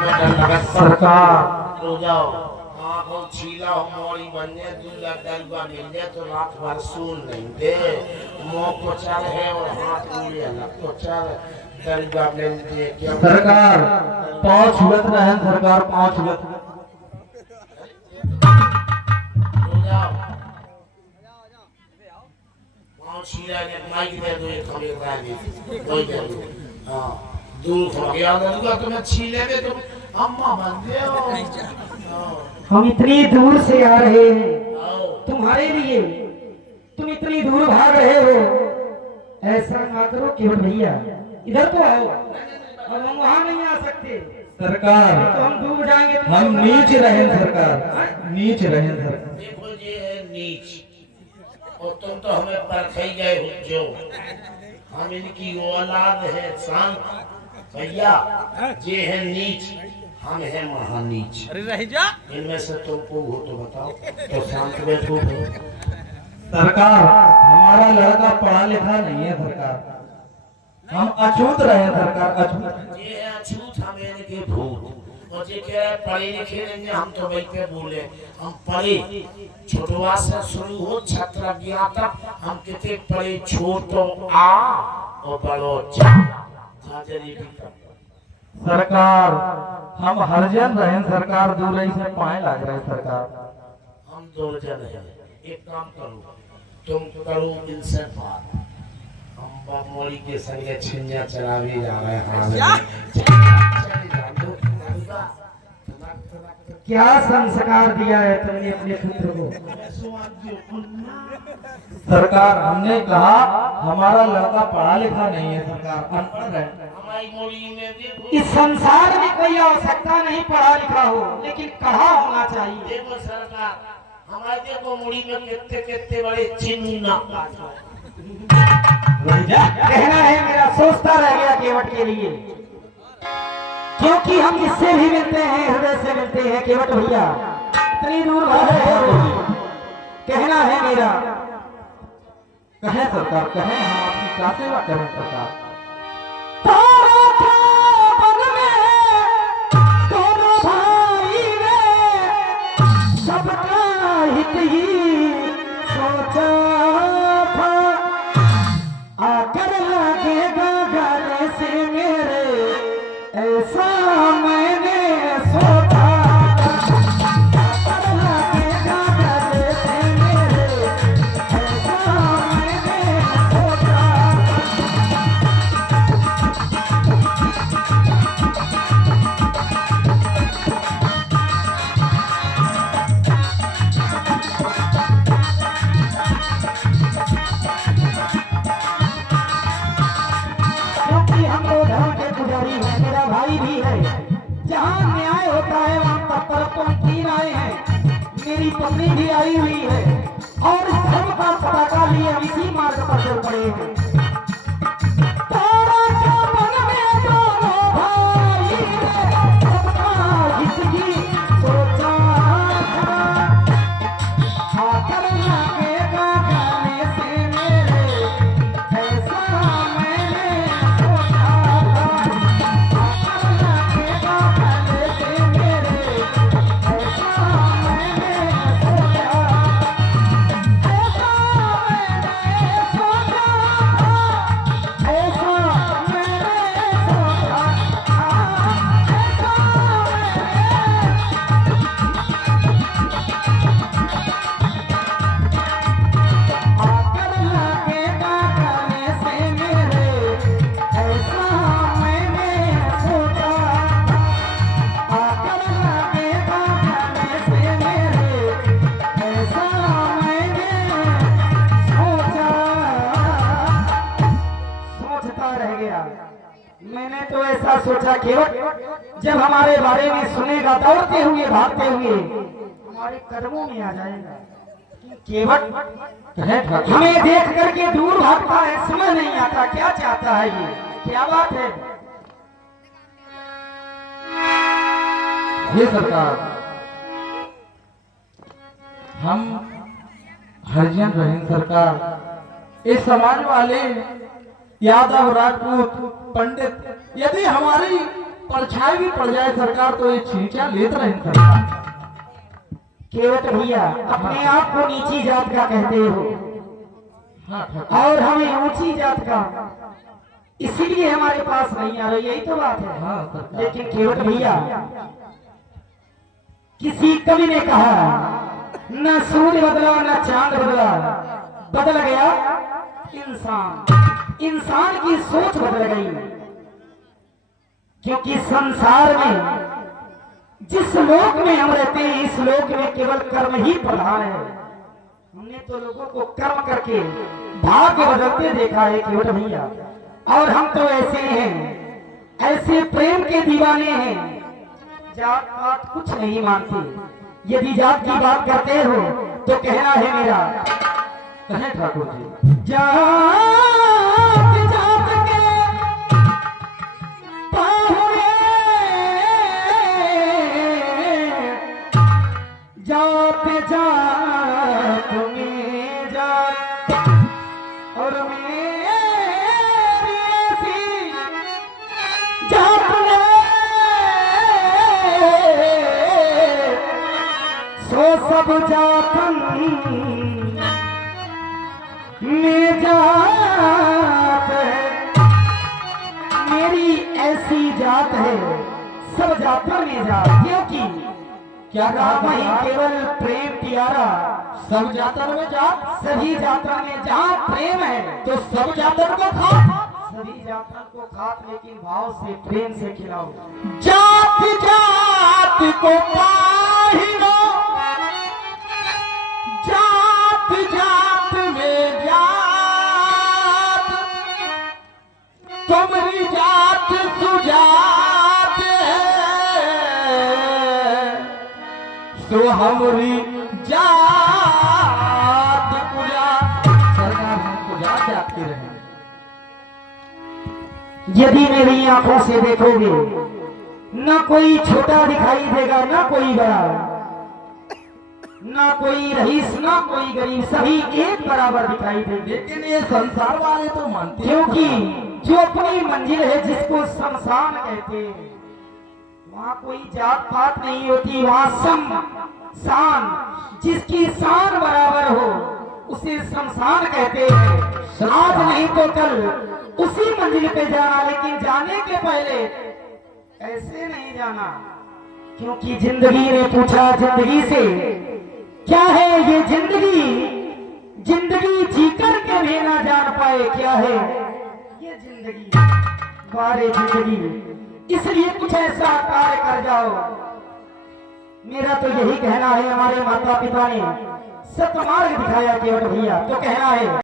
सरकार रो जाओ आंखों छीला हो मोरी बनने दूल्हा दलवा मिल जाए तो रात भर सुन नहीं दे मुंह को चल है और हाथ उड़े अलग को चल दलवा मिल दे क्या सरकार पांच छुगत रहे सरकार पांच छुगत रो जाओ पांच छीला ने माइक दे दो ये थोड़ी रानी दो दे हां दूर हो गया दलवा तुम्हें छीले में तुम अम्मा बन गए हो हम इतनी दूर से आ रहे हैं तुम्हारे लिए, तुम इतनी दूर भाग रहे हो। ऐसा ना करो केवल भैया, इधर तो आओ। अब हम वहाँ नहीं आ सकते सरकार, तो हम डूब जाएंगे। हम नीच रहे सरकार, नीच रहे सरकार। देखो ये है नीच और तुम तो हमें परख ही गए हो जो हम इनकी औलाद है शांत भैया। ये है नीच हम है महानीच। अरे रह जा इनमें से तुमको हो तो बताओ तो शांत बैठो हो। सरकार हमारा लड़का पढ़ा लिखा नहीं है सरकार, हम अछूत रहे सरकार, अछूत। ये है अछूत हम इनके भूत और ये कह रहे पढ़े लिखे नहीं हम तो वही पे बोले हम पढ़े छोटवा से शुरू हो छत्र गया तक हम कितने पढ़े छोटो आ और बड़ो जा हाजरी भी तक। सरकार हम हरजन रहे सरकार, दूर रही से पाए लग रहे सरकार। हम दो जन हैं एक काम करो तुम करो इनसे बात हम बामोली के संगे छिंजा चरावे जा रहे हैं। क्या संस्कार दिया है तुमने अपने पुत्र को? सरकार हमने कहा हमारा लड़का पढ़ा लिखा नहीं है सरकार, अनपढ़ है। हमारी मोली में देखो इस संसार में कोई आवश्यकता नहीं पढ़ा लिखा हो, लेकिन कहा होना चाहिए। देखो सरकार हमारे देखो मोली में कितने कितने बड़े चिन्ह कहना है मेरा सोचता रह गया केवट के लिए, क्योंकि हम इससे भी मिलते हैं, हृदय से मिलते हैं। केवट भैया इतनी दूर भागे हो, कहना है मेरा। कहे सरकार कहे, हम आपकी क्या सेवा करें सरकार। तारा था बन में दोनों भाई ने सबका हित ही सोचा था, आकर लगेगा गले से मेरे ऐसा मैंने सोचा था, आकर लगेगा गले से मेरे ऐसा मैंने सोचा था। क्योंकि हम लोग धर्म के पुजारी हैं, मेरा भाई भी है। जहाँ न्याय होता है वहाँ पर तो हम तीन आए हैं, मेरी पत्नी भी आई हुई है और इस धर्म का पताका लिए हम इसी मार्ग पर चल पड़े हैं। तारा के मन में दोनों भाई ने सबका हित ही सोचा था, आकर लगेगा गले से मेरे ऐसा मैंने सोचा था, आकर लगेगा गले से मेरे ऐसा मैंने सोचा था, ऐसा मैंने सोचा था, ऐसा मैंने सोचा था, आकर लगेगा गले से मेरे ऐसा मैंने सोचा था, आकर लगेगा गले से मेरे ऐसा मैंने सोचा। सोचता रह गया, मैंने तो ऐसा सोचा केवट जब हमारे बारे में सुनेगा दौड़ते हुए भागते हुए हमारे कदमों में आ जाएगा। केवट हमें देख करके दूर भागता है, समझ नहीं आता क्या चाहता है, ये क्या बात है। ये सरकार हम हरिजन रहे सरकार, इस समाज वाले यादव राजपूत पंडित यदि हमारी परछाई भी पड़ जाए सरकार तो ये चींचा लेते रहे सरकार। केवट भैया अपने आप को नीची जात का कहते हो हाँ ठाकुर। और हमें ऊंची जात का, इसीलिए हमारे पास नहीं आ रही, यही तो बात है। हाँ सरकार। लेकिन केवट भैया किसी कवि ने कहा न सूर्य बदला न चांद बदला, बदल गया इंसान। इंसान की सोच बदल गई, क्योंकि संसार में जिस लोक में हम रहते हैं इस लोक में केवल कर्म ही प्रधान है। हमने तो लोगों को कर्म करके भाग्य बदलते देखा है केवट भैया, और हम तो ऐसे हैं, ऐसे प्रेम के दीवाने हैं, जात पात कुछ नहीं मानते। यदि जात की बात करते हो तो कहना है मेरा, कहें ठाकुर जी। जात जात के पाहुए, जात जात में जात, और मेरी ऐसी जात में सो सब जातन में जात है। मेरी ऐसी जात है सब जातों में जात, क्योंकि क्या कहा राम ही सरकार? केवल प्रेम प्यारा, सब जातन में जात, सभी जातों में जहाँ प्रेम है तो सब जातन को खा। सभी जातों को खात, लेकिन भाव से प्रेम से खिलाओ। जात जात को पाहिनो, जात जात में जात, तुम्हारी जात सुजात है, सो हमारी जात पूजा। सरकार हमको जात जात की रहे। यदि मेरी आंखों से देखोगे न कोई छोटा दिखाई देगा न कोई बड़ा, न कोई रईस न कोई गरीब, सभी एक बराबर दिखाई देंगे। लेकिन ये संसार वाले तो मानते हैं क्योंकि जो अपनी मंजिल है जिसको शमशान कहते हैं, वहाँ कोई जात पात नहीं होती, वहाँ शान, जिसकी शान बराबर हो उसे शमशान कहते हैं। आज नहीं तो कल उसी मंजिल पे जाना, लेकिन जाने के पहले ऐसे नहीं जाना, क्योंकि जिंदगी ने पूछा जिंदगी से क्या है ये जिंदगी, जिंदगी जीकर के भी ना जान पाए क्या है ये जिंदगी, बारे जिंदगी। इसलिए कुछ ऐसा कार्य कर जाओ। मेरा तो यही कहना है, हमारे माता पिता ने सतमार्ग दिखाया केवट भैया, तो कहना है